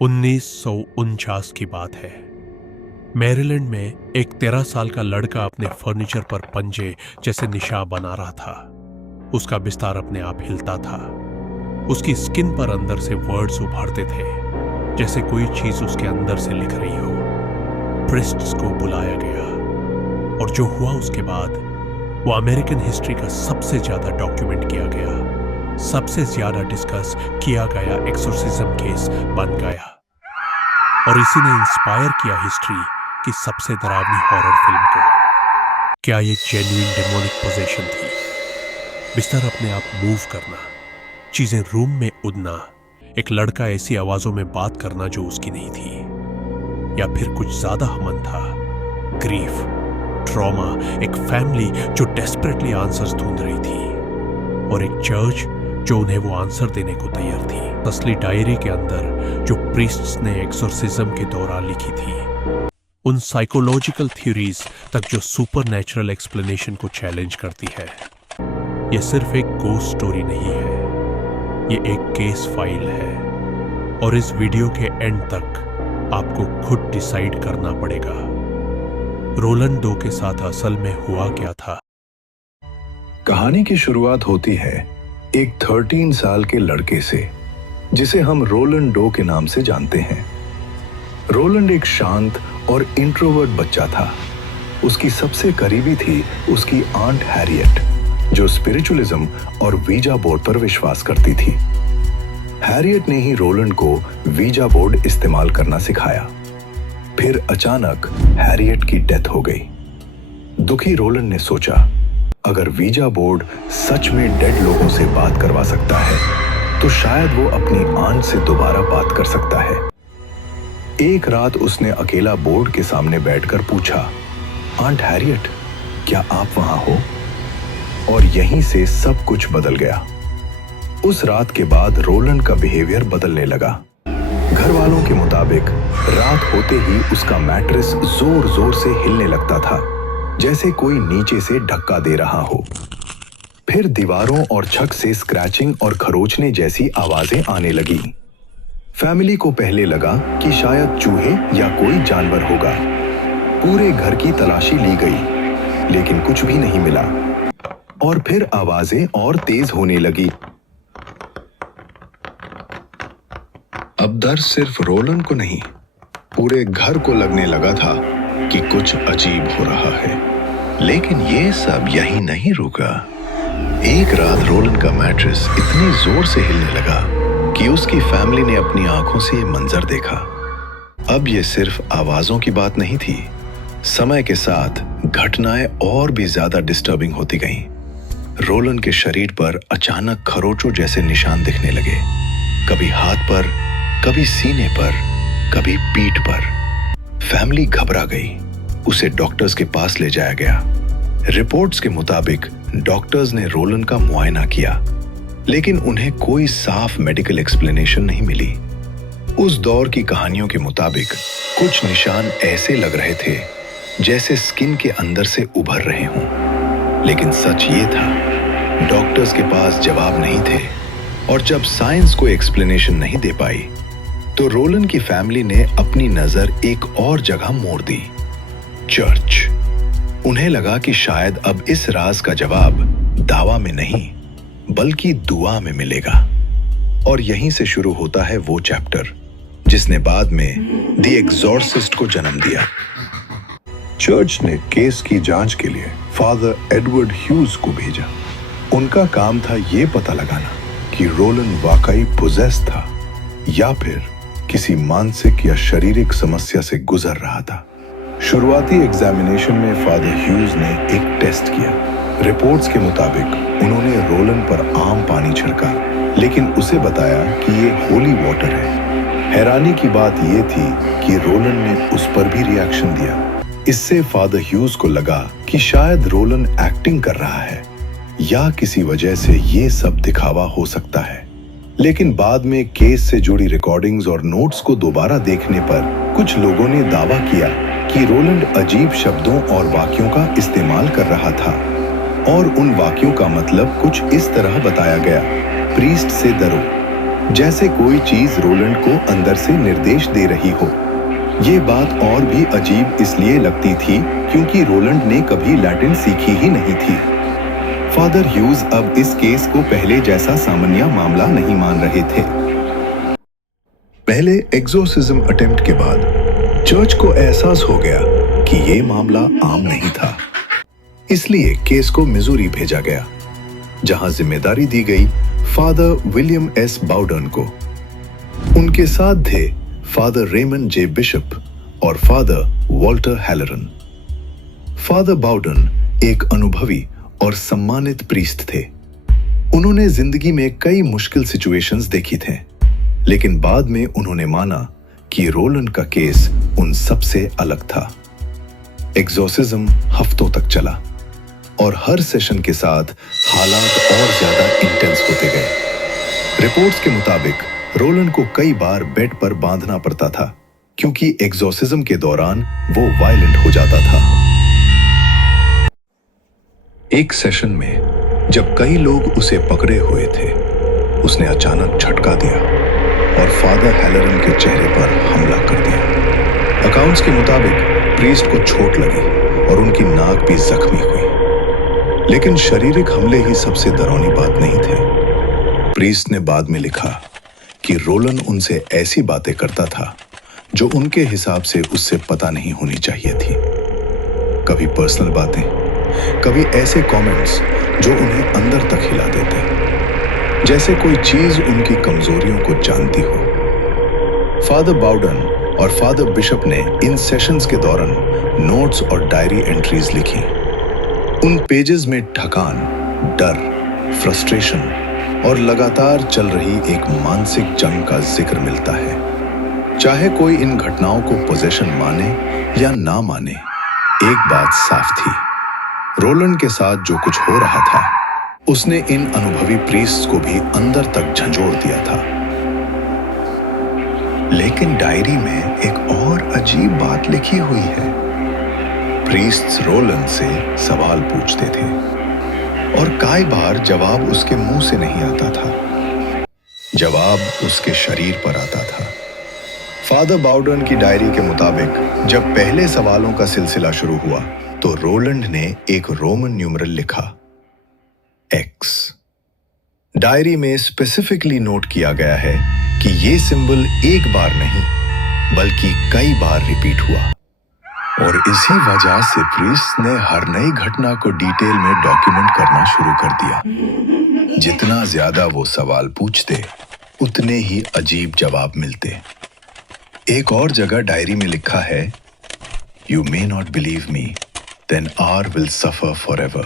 1949 की बात है। मैरीलैंड में एक 13 साल का लड़का अपने फर्नीचर पर पंजे जैसे निशान बना रहा था। उसका बिस्तर अपने आप हिलता था। उसकी स्किन पर अंदर से वर्ड्स उभरते थे, जैसे कोई चीज उसके अंदर से लिख रही हो। प्रीस्ट्स को बुलाया गया और जो हुआ उसके बाद वो अमेरिकन हिस्ट्री का सबसे ज्यादा डॉक्यूमेंट किया गया, सबसे ज्यादा डिस्कस किया गया एक्सोर्सिज्म केस बन गया और इसी ने इंस्पायर किया हिस्ट्री की सबसे डरावनी हॉरर फिल्म को। क्या ये जेन्युइन डेमोनिक पोजेशन थी? बिस्तर अपने आप मूव करना, चीजें रूम में उड़ना, एक लड़का ऐसी आवाजों में बात करना जो उसकी नहीं थी, या फिर कुछ ज्यादा हमन था? ग्रीफ, ट्रॉमा, एक फैमिली जो डेस्परेटली आंसर्स ढूंढ रही थी और एक चर्च जो उन्हें वो आंसर देने को तैयार थी। असली डायरी के अंदर जो प्रीस्ट्स ने एक्सोर्सिज्म के दौरान लिखी थी, उन साइकोलॉजिकल थ्योरीज तक जो सुपरनैचुरल एक्सप्लेनेशन को चैलेंज करती है। यह सिर्फ एक गोस्ट स्टोरी नहीं है, ये एक केस फाइल है और इस वीडियो के एंड तक आपको खुद डिसाइड करना पड़ेगा रोलन डो के साथ असल में हुआ क्या था। कहानी की शुरुआत होती है एक 13 साल के लड़के से, जिसे हम रोलन डो के नाम से जानते हैं। रोलैंड एक शांत और इंट्रोवर्ट बच्चा था। उसकी सबसे करीबी थी उसकी आंट हैरियट, जो स्पिरिचुअलिज्म और वीजा बोर्ड पर विश्वास करती थी। हैरियट ने ही रोलैंड को वीजा बोर्ड इस्तेमाल करना सिखाया। फिर अचानक हैरियट की डेथ हो गई। दुखी रोलैंड ने सोचा, अगर वीजा बोर्ड सच में डेड लोगों से बात करवा सकता है तो शायद वो अपनी आंट से दोबारा बात कर सकता है। एक रात उसने अकेला बोर्ड के सामने बैठकर पूछा, आंट हैरियट, क्या आप वहां हो? और यहीं से सब कुछ बदल गया। उस रात के बाद रोलैंड का बिहेवियर बदलने लगा। घर वालों के मुताबिक रात होते ही उसका मैट्रेस जोर जोर से हिलने लगता था, जैसे कोई नीचे से धक्का दे रहा हो। फिर दीवारों और छत से स्क्रैचिंग और खरोचने जैसी आवाजें आने लगी। फैमिली को पहले लगा कि शायद चूहे या कोई जानवर होगा। पूरे घर की तलाशी ली गई, लेकिन कुछ भी नहीं मिला। और फिर आवाजें और तेज होने लगी। अब डर सिर्फ रोलैंड को नहीं, पूरे घर को लगने लगा था कि कुछ अजीब हो रहा है। लेकिन ये सब यहीं नहीं रुका। एक रात रोलैंड का मैट्रेस इतनी जोर से हिलने लगा कि उसकी फैमिली ने अपनी आंखों से ये मंजर देखा। अब ये सिर्फ आवाजों की बात नहीं थी। समय के साथ घटनाएं और भी ज्यादा डिस्टर्बिंग होती गईं। रोलैंड के शरीर पर अचानक खरोचों जैसे निशान दिखने लगे, कभी हाथ पर, कभी सीने पर, कभी पीठ पर। फैमिली घबरा गई। उसे डॉक्टर्स के पास ले जाया गया। रिपोर्ट्स के मुताबिक डॉक्टर्स ने रोलैंड का मुआयना किया, लेकिन उन्हें कोई साफ मेडिकल एक्सप्लेनेशन नहीं मिली। उस दौर की कहानियों के मुताबिक कुछ निशान ऐसे लग रहे थे जैसे स्किन के अंदर से उभर रहे हों, लेकिन सच ये था, डॉक्टर्स के पास जवाब नहीं थे। और जब साइंस को एक्सप्लेनेशन नहीं दे पाई तो रोलैंड की फैमिली ने अपनी नजर एक और जगह मोड़ दी, चर्च। उन्हें लगा कि शायद अब इस राज का जवाब दावा में नहीं बल्कि दुआ में मिलेगा। और यहीं से शुरू होता है वो चैप्टर जिसने बाद में द एक्सॉर्सिस्ट को जन्म दिया। चर्च ने केस की जांच के लिए फादर एडवर्ड ह्यूज को भेजा। उनका काम था ये पता लगाना कि रोलैंड वाकई पोजेस था या फिर किसी मानसिक या शारीरिक समस्या से गुजर रहा था। शुरुआती एग्जामिनेशन में फादर ह्यूज ने एक टेस्ट किया। रिपोर्ट्स के मुताबिक उन्होंने रोलैंड पर आम पानी छिड़का, लेकिन उसे बताया कि ये होली वाटर है। हैरानी की बात यह थी कि रोलैंड ने उस पर भी रिएक्शन दिया। इससे फादर ह्यूज को लगा कि शायद रोलैंड एक्टिंग कर रहा है या किसी वजह से ये सब दिखावा हो सकता है। लेकिन बाद में केस से जुड़ी रिकॉर्डिंग्स और नोट्स को दोबारा देखने पर कुछ लोगों ने दावा किया कि रोलैंड अजीब शब्दों और वाक्यों का इस्तेमाल कर रहा था, और उन वाक्यों का मतलब कुछ इस तरह बताया गया, प्रीस्ट से डरो, जैसे कोई चीज रोलैंड को अंदर से निर्देश दे रही हो। ये बात और भी अजीब इसलिए लगती थी क्योंकि रोलैंड ने कभी लैटिन सीखी ही नहीं थी। फादर ह्यूज अब इस केस को पहले जैसा सामान्य मामला नहीं मान रहे थे। पहले एक्सोर्सिज्म अटेम्प्ट के बाद चर्च को एहसास हो गया कि यह मामला आम नहीं था। इसलिए केस को मिजूरी भेजा गया, जहां जिम्मेदारी दी गई फादर विलियम एस बाउडन को। उनके साथ थे फादर रेमंड जे बिशप और फादर वॉल्टर हैलरन। फादर बाउडन एक अनुभवी और सम्मानित प्रीस्ट थे। उन्होंने जिंदगी में कई मुश्किल सिचुएशंस देखी थे, लेकिन बाद में उन्होंने माना कि रोलैंड का केस उन सबसे अलग था। एक्सोर्सिज्म हफ्तों तक चला और हर सेशन के साथ हालात और ज्यादा इंटेंस होते गए। रिपोर्ट्स के मुताबिक रोलैंड को कई बार बेड पर बांधना पड़ता था क्योंकि एक्सोर्सिज्म के दौरान वो वायलेंट हो जाता था। एक सेशन में जब कई लोग उसे पकड़े हुए थे, उसने अचानक झटका दिया और फादर हैलरन के चेहरे पर हमला कर दिया। अकाउंट्स के मुताबिक प्रीस्ट को चोट लगी और उनकी नाक भी जख्मी हुई, लेकिन शारीरिक हमले ही सबसे डरावनी बात नहीं थे। प्रीस्ट ने बाद में लिखा कि रोलैंड उनसे ऐसी बातें करता था जो उनके हिसाब से उससे पता नहीं होनी चाहिए थी। कभी पर्सनल बातें, कभी ऐसे कमेंट्स जो उन्हें अंदर तक हिला देते, जैसे कोई चीज उनकी कमजोरियों को जानती हो। फादर बाउडन और फादर बिशप ने इन सेशंस के दौरान नोट्स और डायरी एंट्रीज लिखी। उन पेजेस में थकान, डर, फ्रस्ट्रेशन और लगातार चल रही एक मानसिक जंग का जिक्र मिलता है। चाहे कोई इन घटनाओं को पोजेशन माने या ना माने, एक बात साफ थी, रोलैंड के साथ जो कुछ हो रहा था उसने इन अनुभवी प्रीस्ट को भी अंदर तक झंझोड़ दिया था। लेकिन डायरी में एक और अजीब बात लिखी हुई है। प्रीस्ट रोलैंड से सवाल पूछते थे और कई बार जवाब उसके मुंह से नहीं आता था, जवाब उसके शरीर पर आता था। फादर बाउडन की डायरी के मुताबिक जब पहले सवालों का सिलसिला शुरू हुआ तो रोलैंड ने एक रोमन न्यूमरल लिखा, X। डायरी में स्पेसिफिकली नोट किया गया है कि यह सिंबल एक बार नहीं बल्कि कई बार रिपीट हुआ, और इसी वजह से प्रीस्ट ने हर नई घटना को डिटेल में डॉक्यूमेंट करना शुरू कर दिया। जितना ज्यादा वो सवाल पूछते उतने ही अजीब जवाब मिलते। एक और जगह डायरी में लिखा है, You may not believe me, then R will suffer forever।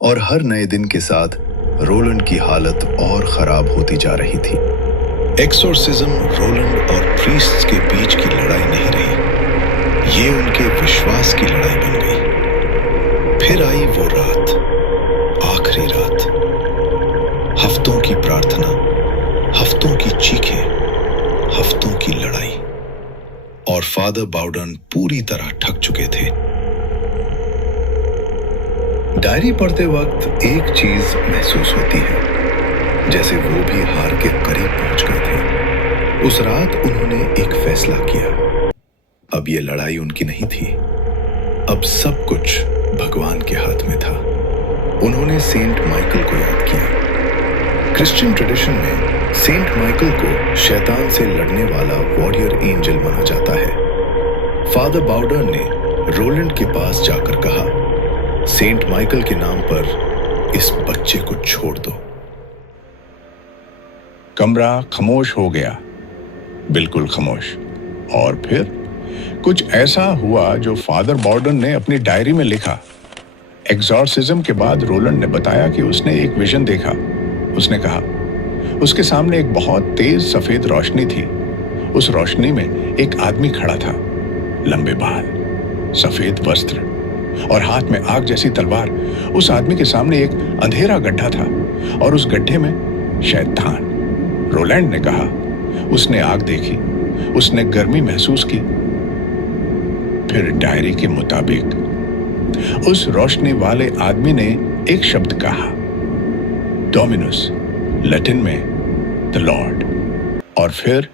और हर नए दिन के साथ रोलैंड की हालत और खराब होती जा रही थी। एक्सोर्सिज्म रोलैंड और प्रीस्ट्स के बीच की लड़ाई नहीं रही, ये उनके विश्वास की लड़ाई बन गई। फिर आई वो रात, आखिरी रात, हफ्तों की प्रार्थना, हफ्तों की चीखें, हफ्तों की लड़ाई, और फादर बाउडन पूरी तरह थक चुके थे। डायरी पढ़ते वक्त एक चीज महसूस होती है, जैसे वो भी हार के करीब पहुंच गए थे। उस रात उन्होंने एक फैसला किया। अब ये लड़ाई उनकी नहीं थी, अब सब कुछ भगवान के हाथ में था। उन्होंने सेंट माइकल को याद किया। क्रिश्चियन ट्रेडिशन में सेंट माइकल को शैतान से लड़ने वाला वॉरियर एंजल माना जाता है। फादर बाउडन ने रोलैंड के पास जाकर कहा, सेंट माइकल के नाम पर इस बच्चे को छोड़ दो। कमरा खामोश हो गया, बिल्कुल खामोश। और फिर कुछ ऐसा हुआ जो फादर बाउडन ने अपनी डायरी में लिखा। एक्सोर्सिज्म के बाद रोलैंड ने बताया कि उसने एक विजन देखा। उसने कहा, उसके सामने एक बहुत तेज सफेद रोशनी थी। उस रोशनी में एक आदमी खड़ा था, लंबे बाल, सफेद वस्त्र और हाथ में आग जैसी तलवार। उस आदमी के सामने एक अंधेरा गड्ढा था और उस गड्ढे में शैतान। रोलैंड ने कहा, उसने आग देखी, उसने गर्मी महसूस की। फिर डायरी के मुताबिक उस रोशनी वाले आदमी ने एक शब्द कहा, डोमिनस, लैटिन में द लॉर्ड। और फिर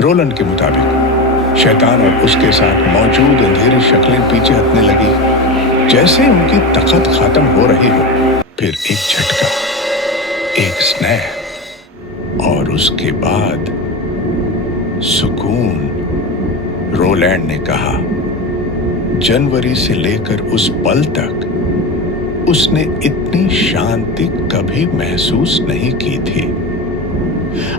रोलन के मुताबिक शैतान और उसके साथ मौजूद अंधेरी शक्लें पीछे हटने लगी। जैसे उनकी ताकत खत्म हो रही हो, फिर एक झटका, एक स्नेह और उसके बाद सुकून। रोलैंड ने कहा, जनवरी से लेकर उस पल तक उसने इतनी शांति कभी महसूस नहीं की थी।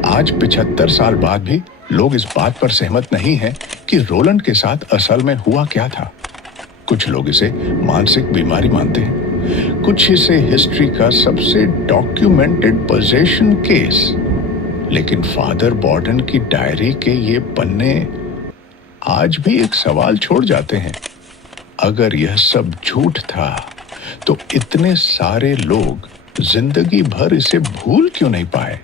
आज 75 साल बाद भी लोग इस बात पर सहमत नहीं हैं कि रोलैंड के साथ असल में हुआ क्या था। कुछ लोग इसे मानसिक बीमारी मानते हैं, कुछ इसे हिस्ट्री का सबसे डॉक्यूमेंटेड पोजेशन केस। लेकिन फादर बॉर्डन की डायरी के ये पन्ने आज भी एक सवाल छोड़ जाते हैं। अगर यह सब झूठ था तो इतने सारे लोग जिंदगी भर इसे भूल क्यों नहीं पाए?